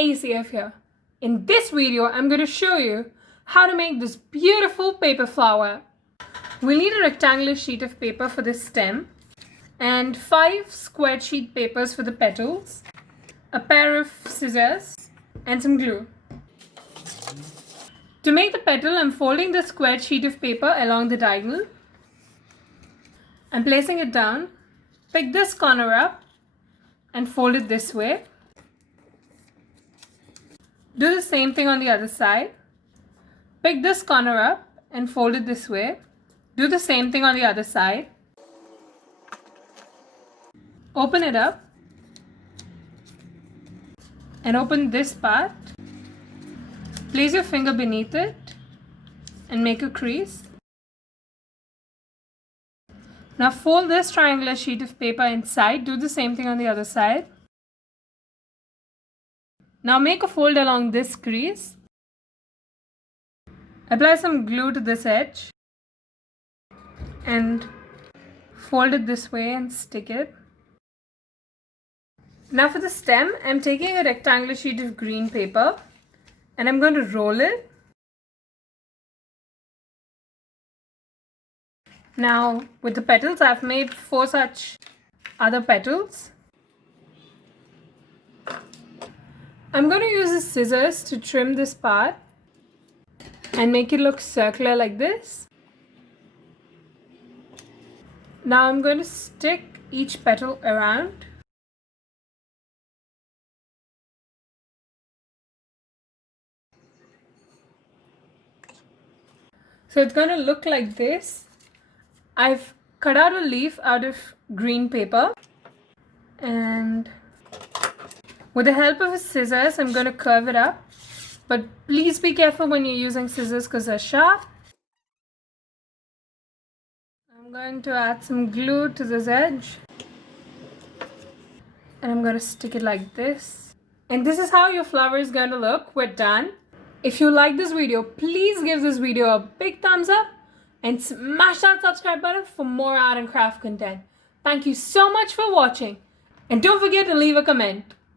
ACF here. In this video, I'm going to show you how to make this beautiful paper flower. We'll need a rectangular sheet of paper for the stem and 5 square sheet papers for the petals, a pair of scissors and some glue. To make the petal, I'm folding the square sheet of paper along the diagonal. I'm placing it down. Pick this corner up and fold it this way. Do the same thing on the other side. Pick this corner up and fold it this way. Do the same thing on the other side. Open it up and open this part. Place your finger beneath it and make a crease. Now fold this triangular sheet of paper inside. Do the same thing on the other side. Now make a fold along this crease. Apply some glue to this edge and fold it this way and stick it. Now for the stem, I'm taking a rectangular sheet of green paper and I'm going to roll it. Now with the petals, I've made 4 such other petals. I'm going to use the scissors to trim this part and make it look circular like this. Now I'm going to stick each petal around. So it's going to look like this. I've cut out a leaf out of green paper and with the help of a scissors, I'm going to curve it up. But please be careful when you're using scissors because they're sharp. I'm going to add some glue to this edge. And I'm going to stick it like this. And this is how your flower is going to look. We're done. If you like this video, please give this video a big thumbs up and smash that subscribe button for more art and craft content. Thank you so much for watching. And don't forget to leave a comment.